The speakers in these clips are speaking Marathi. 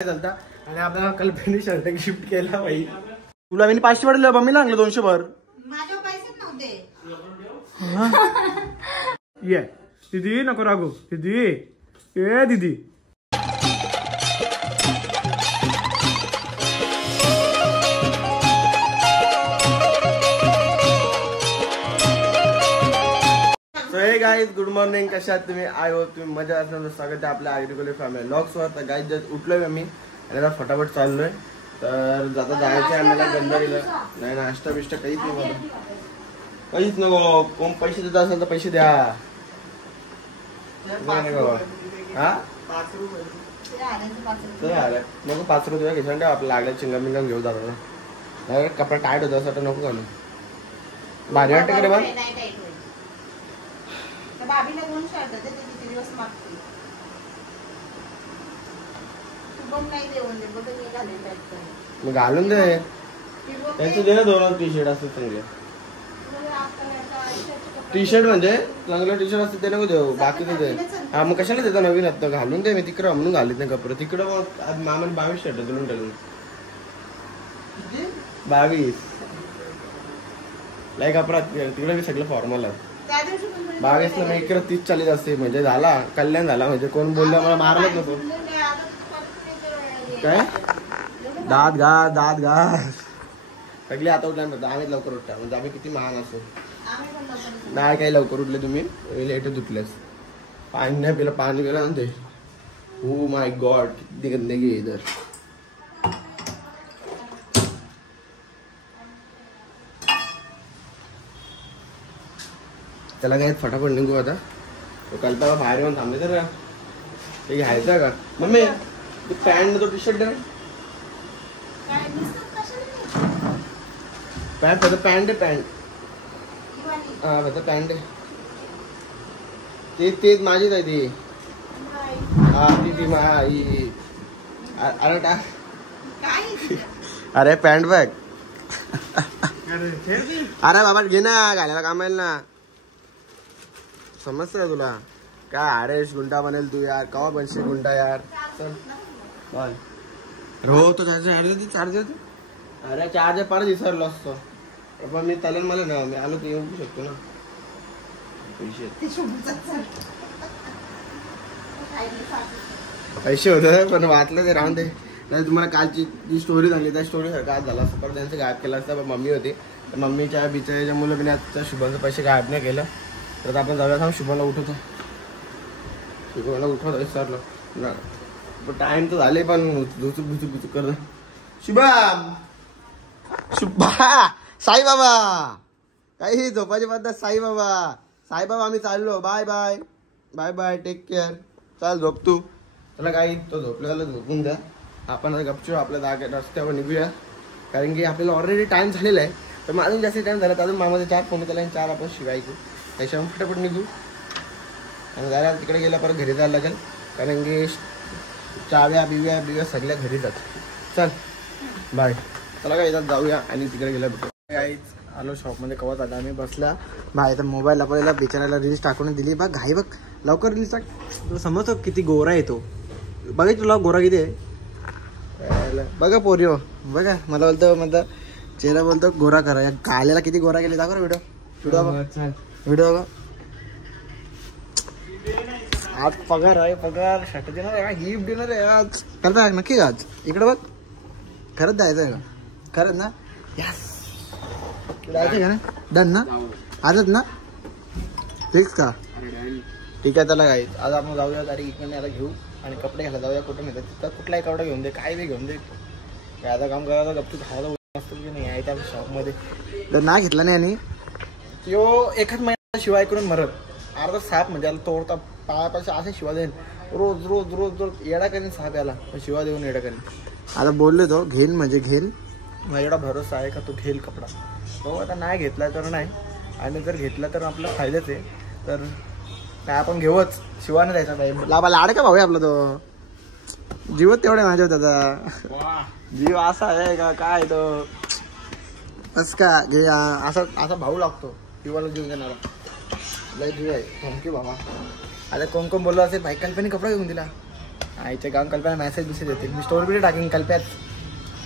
चालता आणि आपल्याला कल्पनी शर्ट गिफ्ट केला भाई. तुला मी 500 पडले मम्मीला आणलं 200 भर. माझ्या पैसे नव्हते. ये दीदी नको रागू दीदी. ए दीदी गाइस गुड मॉर्निंग. कशा आहात तुम्ही? आय होप तुम्ही मजा असणार. स्वागत आहे आपल्या ॲग्रिकल्चर फॅमिली व्लॉग्स वर. तर गाइस जस्ट उठलोय आम्ही आणि आता फटाफट चाललोय. तर आता जायचं आहे आम्हाला गंधारीला. नाही नाश्ता बिष्टा काहीच नाही मला. काहीच नको. कोण पैसे देत असेल तर पैसे द्या. हा नको 5 रुपये घेऊन द्या. आपल्याला लागल्या चिंगम बिंगम घेऊ जातो. कपडा टाईट होता असं नको घालू. भारी वाटतं का रे बा? भाभीला 2 शर्ट होते ते किती दिवस मागते. तू पण नाही देऊन दे बघ मी घालून टाकतो. मग घालून दे. त्याचे दे ना 2 टी-शर्ट असते चांगले. टी-शर्ट म्हणजे चांगलं टी-शर्ट असते ते नको देऊ. बाकी दे. हा मग कशाला देतो नवीन आता घालून दे. मी तिकडं म्हणून घालीत नाही कपडे. तिकडं मग मामाने 22 शर्ट दिलून टाकून. 22 लाईक कपडा तिकडे मी सगळं फॉर्मल आहे. 22 ला मी इकडे 30 40 असते. म्हणजे झाला कल्याण झाला. म्हणजे कोण बोललं मला मारलंच नको. काय दात घास सगळे आता उठल्यानंतर आम्ही लवकर उठता. म्हणजे आम्ही किती महान असतो. नाही काही लवकर उठले तुम्ही लेटच उठलेस. पाणी नाही पिलं. पाणी पिलं ना ते. ओ माय गॉड किती गंदगी इधर. त्याला काय फटाफट निघू आता. तो कल्पना बाहेर येऊन थांबले तर ते घ्यायचं का मम्मी? तू पॅन्ट तो टी-शर्ट दे. पॅन्ट फक्त पॅन्ट आहे. पॅन्ट हा फक्त पॅन्ट आहे. तेच माझीच आहे ती. हा ती अरे टाक. अरे पॅन्ट बघ. अरे बाबा घे ना घालायला कामायला ना. समजतं तुला काय? आरेश गुंडा बनेल तू यार. कवा बनशील गुंडा यार. चल बोल. हो तो चार्जर. अरे चार्जर परत विसरलो असतो. पण मी चालेल मला ना. मी आलो की येऊ शकतो ना. पैसे होते पण वाचलं ते राहून दे. नाही तुम्हाला कालची जी स्टोरी झाली त्या स्टोरी सारखं आज झाला असतं. पण त्यांचं गायब केलं असतं. मम्मी होती तर मम्मीच्या बिचाऱ्याच्या मुलं बिना आता शुभांचं पैसे गायब नाही केलं. तर आपण जाऊया. थांब शुभाला उठवतो. शुभाला उठवतो विसरलो ना. टाइम तर झाले पण बुचूक कर. शुभम साईबाबा काही झोपाची पद्धत. साईबाबा आम्ही चाललो. Bye bye bye bye take care. चाल झोप तू. त्याला काही तो झोपल्याला झोपून द्या. आपण आता गपचूप आपल्या रस्त्यावर निघूया. कारण की आपल्याला ऑलरेडी टाइम झालेला आहे. तर मग अजून जास्त टाइम झाला तर अजून मामाचे 4 फोन त्याला 4 आपण शिवायचे. त्याच्यामुळे फटाफट निघू. आणि जायला तिकडे गेला परत घरी जायला लागेल. कारण की चाव्या बिव्या सगळ्या घरी जात. चल बाय. चला काय येतात जाऊया आणि तिकडे गेला भेटू. काहीच आलो शॉपमध्ये कवच आला. आम्ही बसला बाहेर. तर मोबाईल आपल्याला बिचारायला रील्स टाकून दिली. बघ घाई बघ लवकर रील्स टाक. तुला समजतो किती गोरा येतो. बघा तुला गोरा किती आहे. बघा पोरी हो बघा. मला बोलतो म्हणता चेहरा बोलतो गोरा करा. या काल्याला किती गोरा केले दाखव व्हिडिओ बघा. आज पगार आहे. पगार शर्ट देणार आहे. गिफ्ट देणार आहे आज. करता नक्की का आज? इकडे बघ. खरंच द्यायचं आहे का? खरंच ना? यस द्यायचं का ना? डन ना? आजच ना? फिक्स का? ठीक आहे. त्याला काय आज आपण जाऊया. गाडी इकडे याला घेऊ आणि कपडे घ्यायला जाऊया. कुठं नाही तिथं कुठलाही कपडा घेऊन दे. काय बी घेऊन दे. काय आता काम करायला गप्पू खायला असतो की नाही आहे त्या शॉपमध्ये. तर ना घेतला नाही. आणि तो एखाद महिन्यात शिवाय करून मरत. अर्धा साप म्हणजे याला तोडता पायापाशी असे शिवा देईन. रोज रोज रोज रोज येडा करीन साप याला. शिवा देऊन येडा करीन. आता बोलले तो घेईन म्हणजे घेईन. मला एवढा भरोसा आहे का तो घेईल कपडा. तो आता नाही घेतला तर नाही. आणि जर घेतला तर आपला फायदाच आहे. तर काय आपण घेऊच. शिवाने द्यायचा नाही. लाड का भाऊ आहे आपला तो. जीवच तेवढे माझ्या त्याचा. जीव असा आहे का काय तो बस का जे असा भाऊ लागतो जीवाला जीव देणारा. लय जीव आहे. थँक्यू बाबा. आता कोण बोललो असेल भाई कल्पनी कपडा घेऊन दिला. आईच्या गाव कल्प्याला मेसेज येतील. मी स्टोरी बी टाकीन कल्प्यात.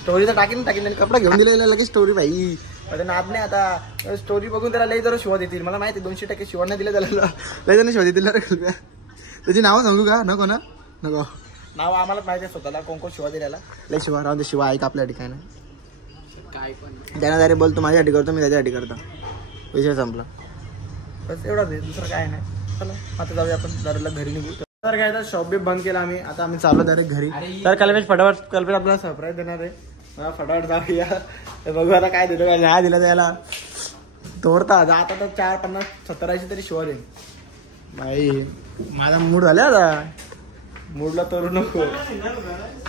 स्टोरी तर टाकीन त्यांनी कपडा घेऊन दिलेला लगेच स्टोरी भाई. आता नाद नाही आता स्टोरी बघून त्याला लई जरा शिवा देतील. मला माहिती 200% शिवा नाही दिलं त्याला. लई जण शिवा देतील रे कल्प्या. त्याची नावं सांगू का? नको ना नको. नाव आम्हाला माहिती आहे स्वतःला कोण कोण शिवा दिलेला. लई शिवा राहून दे. शिवा ऐक आपल्या ठिकाणी काय पण त्याला जरी बोलतो माझ्यासाठी करतो मी त्याच्यासाठी करतो. विषय संपला बस एवढाच आहे. दुसरं काय नाही. चला आता जाऊया आपण दारूला घरी निघू. तर काय तर शॉप बी बंद केला आम्ही. आता आम्ही चाललो डायरेक्ट घरी. तर कल्पेश फटाफट कल्पेश आपल्याला सरप्राईज देणार आहे. मला फटाफट जाऊया. बघू आता काय देतो काय नाही दिलं त्याला तोडता आता तर 4, 50, 70 तरी शुअर आहे भाई. माझा मूड झाला आता. मूडला तोरू नको.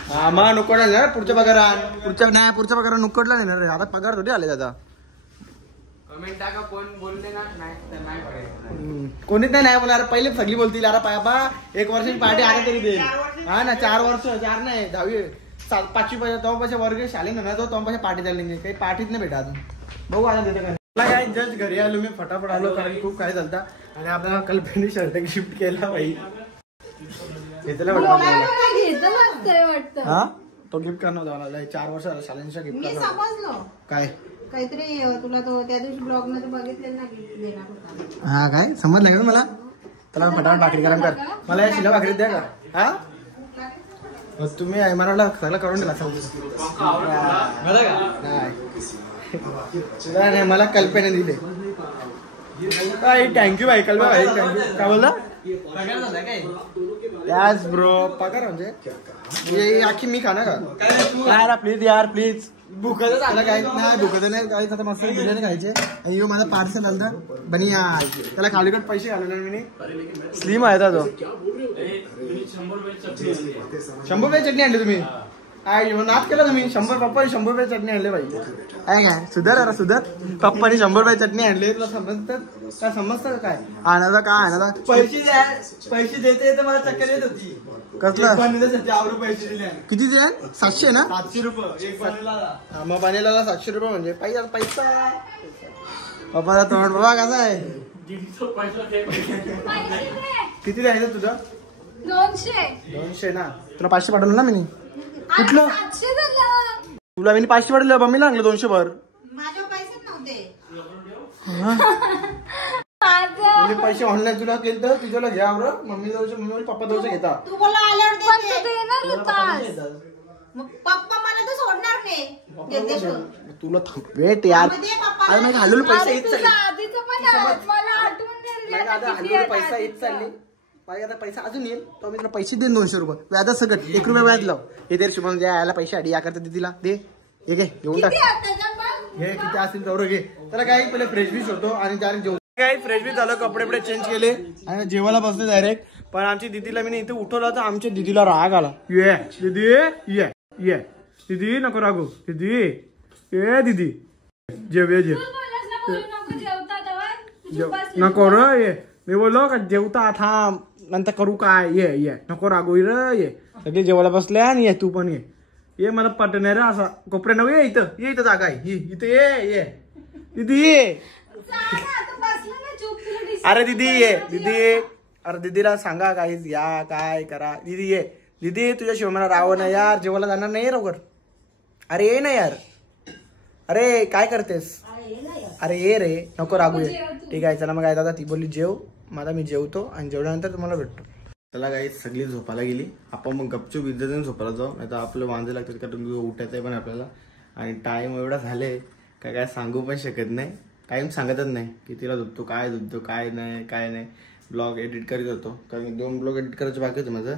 हा मग नुकडला ना पुढच्या पगारात नुकडला नाही ना. आता पगार थोडी आले त्याचा. कमेंट टाका कोण बोलले ना नाही कोणीच नाही बोलणार. पहिले सगळी बोलतील अरे पायबा 1 वर्षाची पार्टी आली तरी देईल. हा ना 4 वर्ष 4 नाही 10वी 5वी तेव्हापासून वर्ग शाले ना तो तेव्हापासून पार्टी झाली नाही. काही पार्टीच नाही भेटा अजून. बघू आता देतो काय. मला काय जस्ट घरी आलो मी फटाफट आलो कारण खूप काय चालता. आणि आपल्याला कल्पनी शर्ट गिफ्ट केला भाई. घेतला वाटतं. हा तो गिफ्ट करणार होता 4 वर्ष शालेंच्या गिफ्ट काय काहीतरी तुला तो त्या दिवशी ब्लॉग मध्ये बघितलेलं ना देणार होता. हा काय समजलं का मला. त्याला फटाफट भाकरी गरम कर. मला या शिला भाकरी द्या का. हा तुम्ही मला सगळं करून दिला नाही. मला कल्पने दिले. थँक्यू भाई. कल्पना भाई थँक्यू. काय बोलला यास ब्रो. पगार म्हणजे आखी मी खाना का प्लीज यार प्लीज. भूकच आलं काही नाही. भूकत नाही काही. आता मस्त बिर्याणी खायचे. आणि माझा पार्सल आलं बनिया. त्याला खालीकट पैसे घालवणार मी. स्लिम आहे तो. 100 रुपये चटणी आणली तुम्ही. नाच केला तुम्ही. 100 पप्पा 100 रुपये चटणी आणले भाई. काय सुधर अरे सुधर. पप्पानी 100 रुपये चटणी आणली. तुला समजतं काय समजतं काय आणायचा काय आणायचा. पैसे देते तर मला चक्कर येत होती. कसलं पैसे दिले. किती दे 700 ना. 700 रुपये मग बनेला 700 रुपये म्हणजे पैसा. पप्पाचा तोंड बाबा कसा आहे. किती द्यायचं तुझं. 200 ना. तुला 500 पाठवलं ना मी. कुठलं तुला मी 500 पाठवलं. मम्मी लागलं 200 भर. माझ्या पैसे नव्हते. म्हणजे पैसे ऑनलाईन तुला केलं तर तुझ्याला घ्या बरं. मम्मी मम्मी पप्पा 200 घेता. तू बोला आल्यावर मग पप्पा मला तर सोडणार नाही. तुला वेट यार. अरे नाही हल्लू पैसा येत चालले. पैसा येत चालले. माझ्या आता पैसा अजून येईल तो मी तुला पैसे देईन 200 रुपये व्याजा सकट. 1 रुपया व्याज लाव. हे तरी शुभम जे यायला पैसे आधी या करता दिदीला दे. हे घे घेऊन टाक. हे किती असतील तेवढं घे. त्याला काही पहिले फ्रेश बीश होतो आणि त्याने जेवतो. काही फ्रेश बीश झालं. कपडे चेंज केले आणि जेवायला बसले डायरेक्ट. पण आमची दिदीला मी इथे उठवलं तर आमच्या दिदीला राग आला. ये दिदी ये ये दिदी नको रागू. दिदी ये दिदी जेव ये जेव नको र. ये मी बोललो का जेवता थांब नंतर करू काय. ये ये नको रागू र. ये सगळे जेवायला बसले आणि ये तू पण ये. ये मला पटणार असा कोपऱ्या नव्हे. ये इथं ये. इथं जागा आहे इथं. ये ये दिदी ये. अरे दिदी ये दिदी ये. अरे दिदीला सांगा काहीच या काय करा. दिदी ये दिदी तुझ्याशिवाय मला राव ना यार. जेवायला जाणार नाही लवकर. अरे ये ना यार. अरे काय करतेस. अरे ये रे नको रागू ये. ठीक आहे चला मग काय दादा ती बोलली जेव. माझा मी जेवतो आणि जेवल्यानंतर तुम्हाला भेटतो. त्याला काही सगळी झोपायला गेली. आपण मग गपचूप इथं झोपायला जाऊ. नाही तर आपलं वांजे लागतात कारण उठायचं आहे पण आपल्याला. आणि टाइम एवढा झाले काय सांगू पण शकत नाही. टाइम सांगतच नाही की तिला झोपतो काय नाही. ब्लॉग एडिट करीत होतो कारण 2 ब्लॉग एडिट करायचे बाकी होते माझं.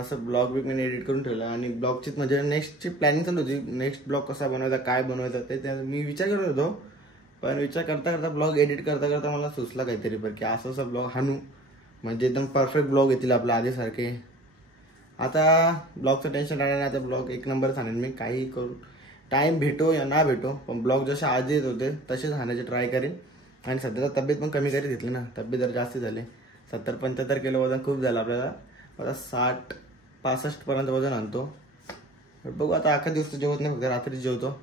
असं ब्लॉग बी मी एडिट करून ठेवलं. आणि ब्लॉगची म्हणजे नेक्स्टची प्लॅनिंग चालू होती. नेक्स्ट ब्लॉग कसा बनवायचा काय बनवायचा ते मी विचार करत होतो. पण विचार करता ब्लॉग एडिट करता मला सुचला काहीतरी पण की असं ब्लॉग हाणू म्हणजे एकदम परफेक्ट ब्लॉग येतील आपल्या आधीसारखे. आता ब्लॉगचं टेन्शन राहणार नाही. आता ब्लॉग 1 नंबरच आणेन मी. काही करू टाइम भेटो या ना भेटो पण ब्लॉग जसे आधी येत होते तसेच हाणायचे ट्राय करेन. आणि सध्याचा तब्येत पण कमी करीत घेतली ना. तब्येत जर जास्त झाले. 70-75 किलो वजन खूप झालं आपल्याला. आता 60-65 पर्यंत वजन आणतो. बघू आता अख्खा दिवस जेवत नाही फक्त रात्री जेवतो.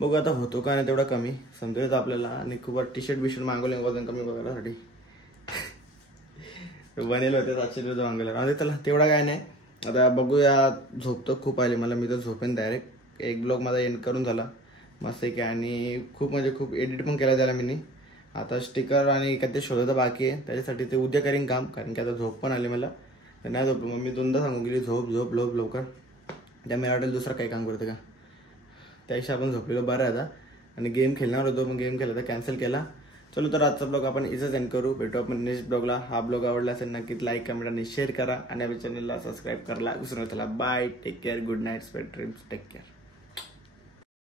बघू आता होतो का नाही तेवढा कमी समजेल आपल्याला. आणि खूप टी-शर्ट बिशर्ट मागवले वजन कमी बघायसाठी. बनेल होते 700 रुपये मागवले. आणि त्याला तेवढा काय नाही. आता बघूया. झोपतो खूप आली मला, मी तर झोपेन डायरेक्ट. एक ब्लॉग माझा एंड करून झाला मस्त आहे. आणि खूप म्हणजे खूप एडिट पण केला त्याला मी. आता स्टिकर आणि काय ते शोधायचं बाकी आहे, त्याच्यासाठी ते उद्या करीन काम, कारण की आता झोप पण आली मला. तर नाही झोपलो मग मी दोनदा सांगून गेली झोप झोप झोप लवकर. त्या मला वाटेल दुसरं काही काम करतं का, त्यापेक्षा आपण झोपलेलो बरं आता. आणि गेम खेळणार होतो, मग गेम खेळायचा कॅन्सल केला. चलो तर आजचा ब्लॉग आपण इथंच एंड करू. भेटू आपण नेक्स्ट ब्लॉगला. हा ब्लॉग आवडला असेल नक्कीच लाईक कमेंट आणि शेअर करा आणि आपल्या चॅनलला सबस्क्राईब करायला विसरू नका. Bye, take care, good night, sweet dreams, take care.